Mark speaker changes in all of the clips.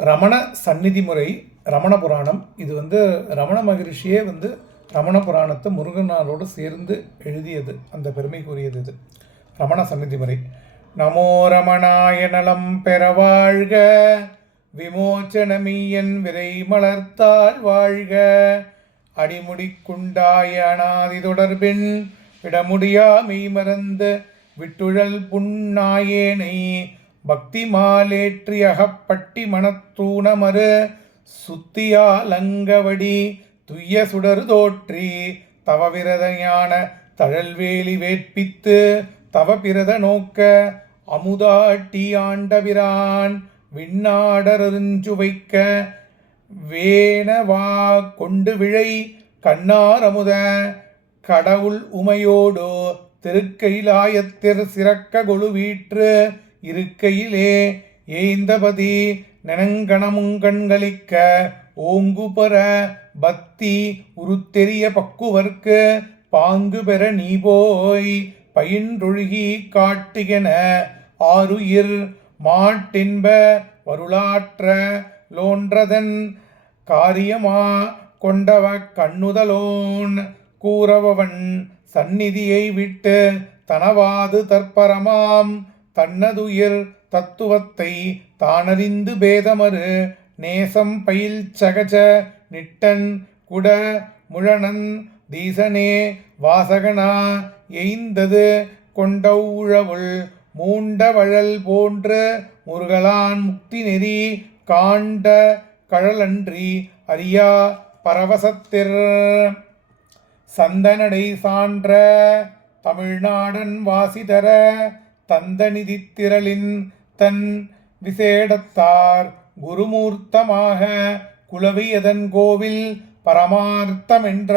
Speaker 1: ரமண சந்நிதி முறை ரமண புராணம். இது வந்து ரமண மகரிஷியே வந்து ரமண புராணத்தை முருகனாரோடு சேர்ந்து எழுதியது. அந்த பெருமைக்குரியது இது. ரமண சந்நிதி முறை. நமோ ரமணாய நலம் பெற வாழ்க. விமோச்சனமீயன் விரை மலர்த்தால் வாழ்க. அடிமுடிக்குண்டாய அனாதி தொடர்பின் விடமுடியா மெய் மறந்து விட்டுழல் புண்ணாயேனை பக்தி மாலேற்றி அகப்பட்டி மனத்தூணமறு சுத்தியாலங்கவடி துய்ய சுடர் தோற்றி தவவிரத தழல்வேலி வேட்பித்து தவபிரத நோக்க அமுதாட்டி ஆண்டபிரான் விண்ணாடரறிஞ்சு வைக்க வேணவா கொண்டு விழை கண்ணார் அமுத கடவுள் உமையோடோ திருக்கைலாயத்திற் சிறக்க கொழு வீற்று இருக்கையிலே ஏய்ந்தபதி நெனங்கணமுங்கண்களிக்க ஓங்குபெற பக்தி உருத்தெரிய பக்குவர்க்கு பாங்கு பெற நீ போய் பயின்றொழுகி காட்டுகென ஆருயிர் மாட்டின்ப வருளாற்ற லோன்றதன் காரியமா கொண்டவ கண்ணுதலோன் கூறவவன் சந்நிதியை விட்டு தனவாது தற்பரமாம் தன்னதுயிர் தத்துவத்தை தானறிந்து பேதமறு நேசம் பயில் சகஜ நிட்டன் குட முழனன் தீசனே வாசகனா எய்ந்தது கொண்டவுழவுள் மூண்ட வழல் போன்று முருகலான் முக்தி நெறி காண்ட கழலன்றி அறியா பரவசத்திற் சந்தனடை சான்ற தமிழ்நாடன் வாசிதர தந்தநிதித்திரளின் தன் விசேடத்தார் குருமூர்த்தமாக குலவியதன் கோவில் பரமார்த்தமென்ற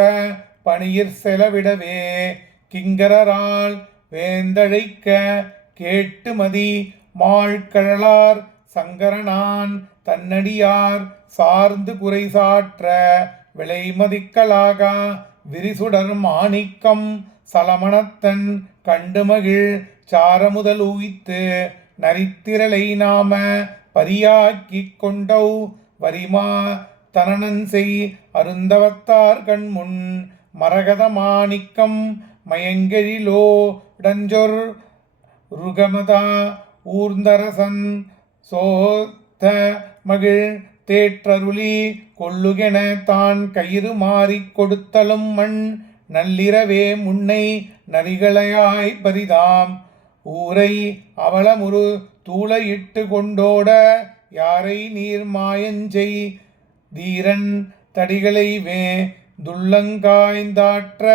Speaker 1: பணியிற் செலவிடவே கிங்கரரால் வேந்தழைக்க கேட்டுமதி மாழ்கழலார் சங்கரனான் தன்னடியார் சார்ந்து குறை சாற்ற விளைமதிக்கலாக விரிசுடர் மாணிக்கம் சலமணத்தன் கண்டுமகிழ் சாரமுதல் ஊய்த்து நரித்திரளை நாம பரியாக்கிக் கொண்டௌ வரிமா தனனன் செய் அருந்தவத்தார் கண்முன் மரகத மாணிக்கம் மயங்கெழிலோ டஞ்சொர் ருகமதா ஊர்ந்தரசன் சோத்த மகிழ் தேற்றருளி கொள்ளுகென தான் கயிறு மாறிக் கொடுத்தலும் மண் நள்ளிரவே முன்னை நரிகளையாய் பரிதாம் ஊரை அவலமுரு தூளையிட்டு கொண்டோட யாரை நீர் மாயஞ்செய் தீரன் தடிகளை வே துள்ளங்காய்ந்தாற்ற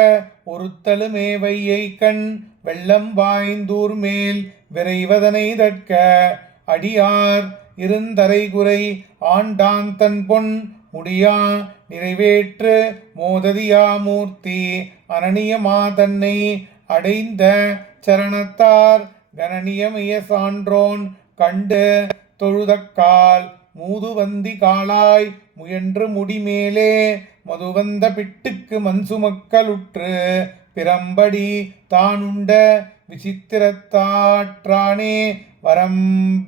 Speaker 1: ஒருத்தலுமே வையை கண் வெள்ளம் வாய்ந்தூர் மேல் விரைவதனை தட்க அடியார் இருந்தரை குறை ஆண்டான் தன் பொன் முடியா நிறைவேற்று மோததியா மூர்த்தி அனனியமா தன்னை அடைந்த சரணத்தார் கணனியமைய சான்றோன் கண்டு தொழுதக்கால் மூதுவந்தி காலாய் முயன்று முடிமேலே மதுவந்த பிட்டுக்கு மன்சுமக்களுற்று பிறம்படி தானுண்ட விசித்திரத்தாற்றானே வரம்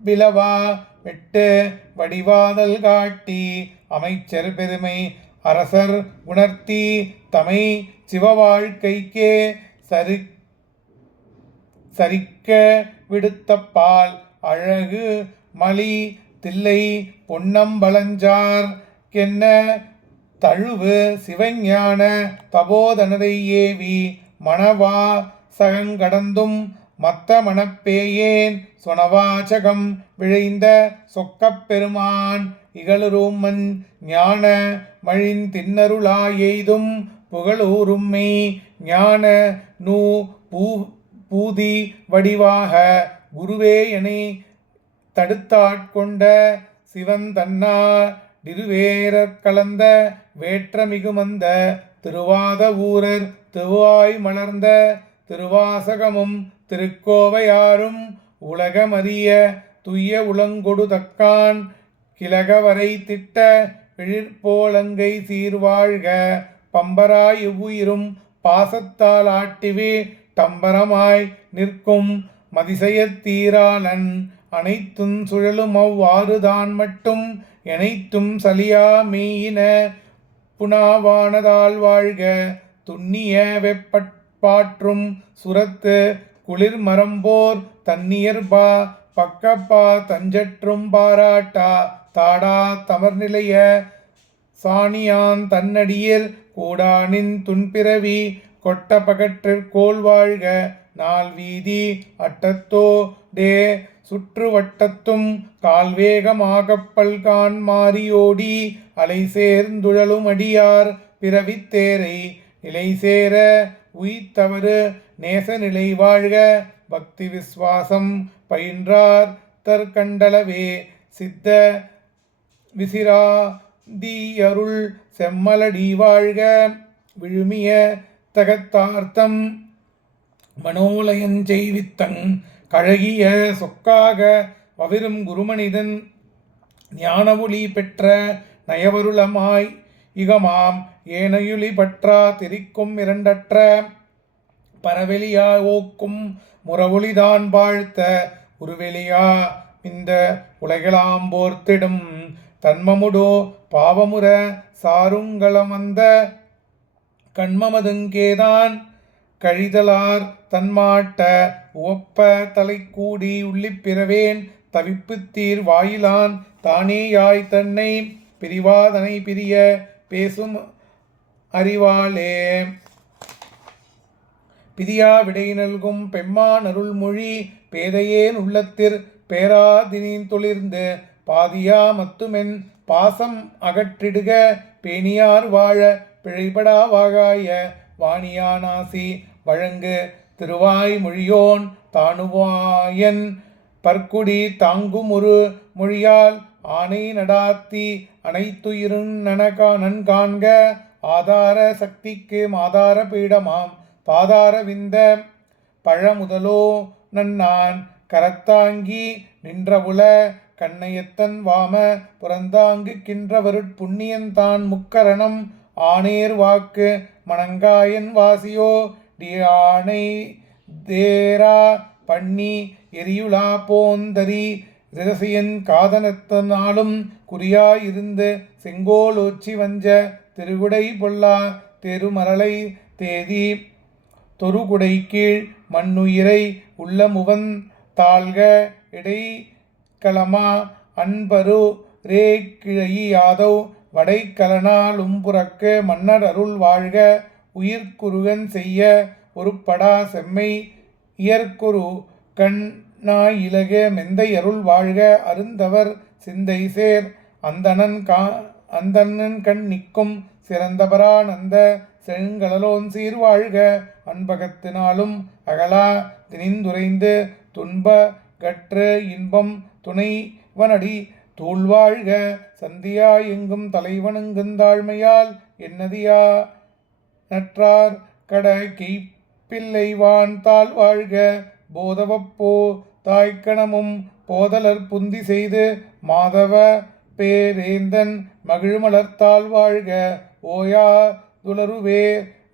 Speaker 1: விலவா வெட்டு வடிவாதல் காட்டி அமைச்சர் பெருமை அரசர் உணர்த்தி தமை சிவ வாழ்க்கைக்கே சரி சரிக்க விடுத்தப்பால் அழகு மலி தில்லை பொன்னம்பழஞ்சார் கென்ன தழுவு சிவஞான தபோதனரை ஏவி மணவா சகங்கடந்தும் மத்த மணப்பேயேன் சொனவாச்சகம் விழைந்த சொக்கப் பெருமான் இகழுருமன் ஞான மழின் தின்னருளாயெய்தும் புகழூரும்மை ஞான நூ பூ பூதி வடிவாக குருவே எனை தடுத்தாட்கொண்ட சிவந்தன்னார் தன்னா கலந்த வேற்ற மிகுமந்த திருவாத ஊரர் திருவாய் மலர்ந்த திருவாசகமும் திருக்கோவையாரும் உலகமறிய துய்ய உளங்கொடு தக்கான் கிழகவரை திட்ட எழிற்போலங்கை சீர்வாழ்க பம்பராய் இவ்வுயிரும் பாசத்தால் ஆட்டிவே தம்பரமாய் நிற்கும் மதிசயத்தீராளன் அனைத்தும் சுழலும் அவ்வாறுதான் மட்டும் எனைத்தும் சலியா மெய்யின புனாவானதால் வாழ்க. துண்ணிய வெப்பப்பாற்றும் சுரத்து குளிர் மரம்போர் தன்னியர்பா பக்கப்பா தஞ்சற்றும் பாராட்டா. தாடா தமர்நிலைய சாணியான் தன்னடியில் கூடானின் துன்பிறவி கொட்ட பகற்றிற்கோள் வாழ்க நாள் வீதி அட்டத்தோ டே சுற்று வட்டத்தும் கால்வேகமாகப் பல்கான் மாறியோடி அலை சேர்ந்துழலும் அடியார் பிறவித்தேரை நிலை சேர உய்த்தவரு நேச நிலை வாழ்க பக்தி விஸ்வாசம் பயின்றார் தற்கண்டளவே சித்த விசிராதியருள் செம்மலடி வாழ்க விழுமிய தகத்தார்த்தம் மனோலயஞ்செய்வித்தங் கழகிய சொக்காக வவிரும் குருமனிதன் ஞானவுளி பெற்ற நயவருளமாய் இகமாம். ஏனையுளி பற்றா திரிக்கும் இரண்டற்ற பரவெளியா ஓக்கும் முறவொளிதான் வாழ்த்த உருவெளியா இந்த உலகெலாம் போர்த்திடும் தன்மமுடோ பாவமுற சாருங்களமந்த கண்மமதுங்கேதான் கழிதலார் தன்மாட்ட உவப்ப தலைக்கூடி உள்ளிப்பிறவேன் தவிப்புத்தீர் வாயிலான் தானேயாய் தன்னை பிரிவாதனை பிரிய பேசும் அறிவாளே. பிரியா விடை நல்கும் பெம்மான் அருள்மொழி பேதையேன் உள்ளத்திற் பேராதினின் தொழிர்ந்து பாதியா மத்துமென் பாசம் அகற்றிடுக பேணியார் வாழ பிழைபடா வாகாய வாணியானாசி வழங்கு திருவாய் மொழியோன் தானுவாயன் பற்குடி தாங்கும் ஒரு மொழியால் ஆணை நடாத்தி அனைத்துயிருந் நனகா நன்காண்க ஆதார சக்திக்கு மாதார பீடமாம் பாதார விந்த பழமுதலோ நன்னான் கரத்தாங்கி நின்றவுல கண்ணையத்தன் வாம புறந்தாங்கு கின்றவருட் புண்ணியந்தான் முக்கரணம் ஆனேர் வாக்கு மணங்காயன் வாசியோ டியானை தேரா பண்ணி எரியுலா போந்தரி ரிதசியன் காதனத்தனாலும் குறியாயிருந்து செங்கோலோச்சி வஞ்ச திருகுடை பொல்லா தெருமரலை தேதி தொருகுடை கீழ் மண்ணுயிரை உள்ள முவன் தாழ்க இடைக்கலமா அன்பரு ரே கிழையாதவ் வடைக்கலனாலும் வடைக்கலனாலும்புறக்கு மன்னர் அருள் வாழ்க உயிர்க்குருகன் செய்ய உருப்படா செம்மை இயற்குரு கண்ணாய் இலக மெந்தை அருள் வாழ்க அருந்தவர் சிந்தை சேர். அந்தணன் கா அந்தணன் கண் நிற்கும் சிறந்தபரானந்த செழுங்கடலோன் சீர் வாழ்க அன்பகத்தினாலும் அகலா தினிந்துரைந்து துன்ப கற்று இன்பம் துணைவனடி தூள்வாழ்க சந்தியா எங்கும் தலைவனுங்குந்தாழ்மையால் என்னதியா? நற்றார் கட கெய்ப்பில்லைவான் தாழ் வாழ்க போதவப்போ தாய்க்கணமும் போதலர் புந்தி செய்து மாதவ பேரேந்தன் மகிழ்மலர்த்தாள் வாழ்க ஓயா துளருவே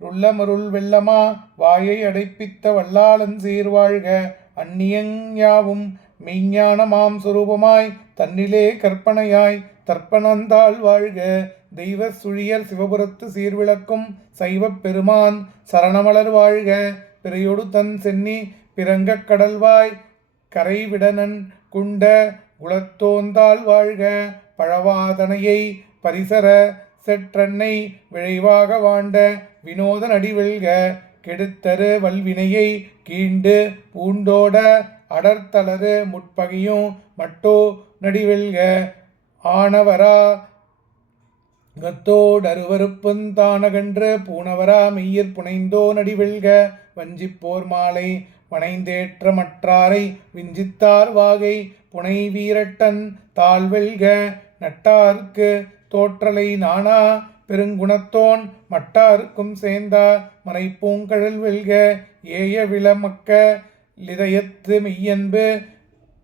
Speaker 1: ருள்ளமருள் வெள்ளமா வாயை அடைப்பித்த வல்லாளன் சீர்வாழ்க வாழ்க அந்நியஞ்ஞாவும் மெய்ஞானமாம் சுரூபமாய் தன்னிலே கற்பனையாய் தர்ப்பணந்தாள் வாழ்க. தெய்வ சுழியர் சிவபுரத்து சீர்விளக்கும் சைவப் பெருமான் சரணமலர் வாழ்க. பிறையொடு தன் சென்னி பிறங்கக் கடல்வாய் கரைவிடனன் குண்ட குலத்தோந்தாள் வாழ்க. பழவாதனையை பரிசர செற்றன்னை விழைவாக வாண்ட வினோத நடிவெல்க கெடுத்தரு வல்வினையை கீண்டு பூண்டோட அடர்த்தளரு முற்பகையும் மட்டோ நடிவெல்க. ஆனவரா கத்தோடருவருப்புந்தானகன்று பூனவரா மெய்யிற் புனைந்தோ நடிவெல்க. வஞ்சிப்போர் மாலை வனைந்தேற்ற மற்றாரை விஞ்சித்தார் வாகை புனை வீரட்டன் தாழ்வெல்க. நட்டார்க்கு தோற்றலை நானா பெருங்குணத்தோன் மட்டாருக்கும் சேந்தா மனைப்பூங்கழல் வெல்க ஏய விளமக்க லிதயத்து மெய்யன்பு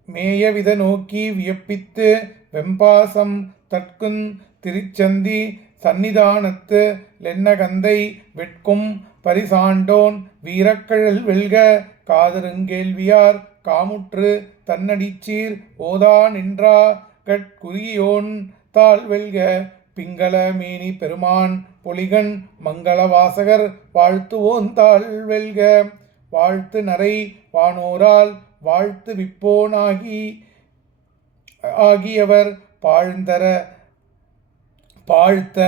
Speaker 1: மேயவித நோக்கி வியப்பித்து வெம்பாசம் தற்குந் திருச்சந்தி சந்நிதானத்து லென்னகந்தை வெட்கும் பரிசாண்டோன் வீரக்கழல் வெல்க காதருங்கேள்வியார் காமுற்று தன்னடிச்சீர் ஓதா நின்றா கட்குரியோன் தாழ் வெல்க பிங்கள மேனி பெருமான் பொலிகன் மங்கள வாசகர் வாழ்த்துவோன் தாழ் வெல்க. வாழ்த்து நரை வானோரால் வாழ்த்து விப்போனாகி ஆகியவர் பாழ்ந்தர பாழ்த்த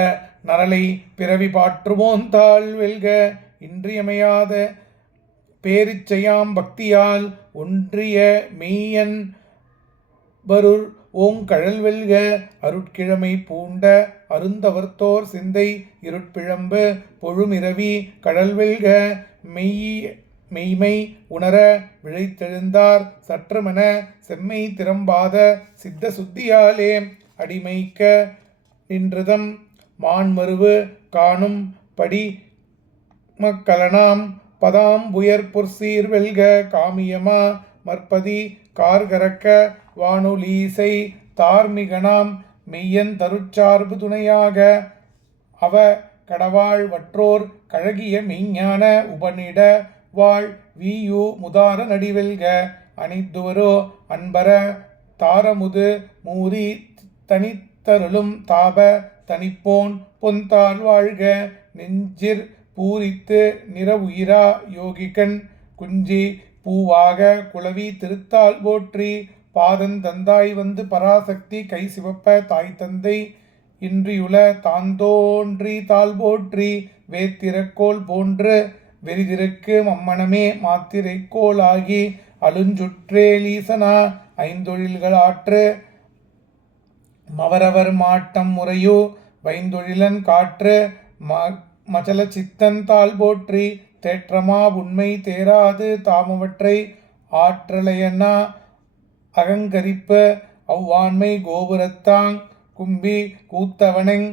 Speaker 1: நரலை பிறவி பாற்றுவோன் தாழ் வெல்க. இன்றியமையாத பேரிச்சையாம் பக்தியால் ஒன்றிய மெய்யன் வருர் ஓங்கழல் வெல்க அருட்கிழமை பூண்ட அருந்தவர்த்தோர் சிந்தை இருட்பிழம்பு பொழுமிரவி கடல் வெல்க மெய் மெய்மை உணர விழைத்தெழுந்தார் சற்றுமென செம்மை திறம்பாத சித்த சுத்தியாலே அடிமைக்க நின்றதம் மான்மருவு காணும் படி மக்கலனாம் பதாம் உயர் பொற்சீர் வெல்க காமியமா மற்பதி கார்கரக்க வானொலீசை தார்மிகனாம் மெய்யன் தருச்சார்பு துணையாக அவ கடவாள் வற்றோர் கழகிய மெய்ஞான உபநிட வாழ் வீயு முதார நடிவெல்க அணித்துவரோ அன்பர தாரமுது மூரி தனித்தருளும் தாப தனிப்போன் பொந்தால் வாழ்க நெஞ்சிர் பூரித்து நிற உயிரா யோகிகன் குஞ்சி பூவாக குளவி திருத்தால் போற்றி பாதன் தந்தாய் வந்து பராசக்தி கை சிவப்ப தாய் தந்தை இன்றியுல தாந்தோன்றி தாள் போற்றி வேத்திரக்கோள் போன்று வெறிதிருக்கு மம்மனமே மாத்திரைக்கோள் ஆகி அழுஞ்சுற்றேலீசனா ஐந்தொழில்கள் ஆற்று மவரவர் மாட்டம் முறையோ வைந்தொழிலன் காற்று ம மச்சல சித்தன் தாள் போற்றி தேற்றமா உண்மை தேராது தாமவற்றை ஆற்றலையன்னா அகங்கரிப்ப அவ்வாண்மை கோபுரத்தாங் கும்பி கூத்தவனங்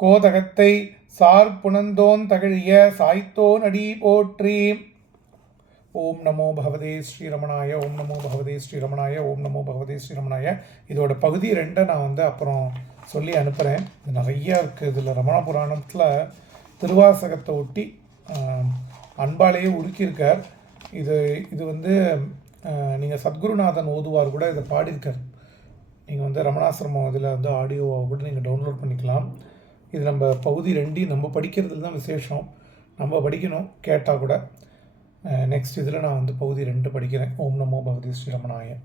Speaker 1: கோதகத்தை சார் புனந்தோன் தகழிய சாய்த்தோன் அடி போற்றி. ஓம் நமோ பகவதே ஸ்ரீரமணாய ஓம் நமோ பகவதே ஸ்ரீரமணாய ஓம் நமோ பகவதே ஸ்ரீரமணாய. இதோட பகுதி ரெண்டை நான் வந்து அப்புறம் சொல்லி அனுப்புகிறேன் இது நிறையா இருக்குது இதில் ரமண புராணத்தில் திருவாசகத்தை ஒட்டி அன்பாலேயே உருக்கியிருக்கார் இது இது வந்து நீங்கள் சத்குருநாதன் ஓதுவார் கூட இதை பாடியிருக்கார். நீங்கள் வந்து ரமணாசிரமம் இதில் வந்து ஆடியோவை கூட நீங்கள் டவுன்லோட் பண்ணிக்கலாம். இது நம்ம பகுதி ரெண்டையும் நம்ம படிக்கிறதுல தான் விசேஷம். நம்ம படிக்கணும் கேட்டால் கூட. நெக்ஸ்ட் இதில் நான் வந்து பகுதி ரெண்டு படிக்கிறேன். ஓம் நமோ பகவதி ஸ்ரீரமணாயன்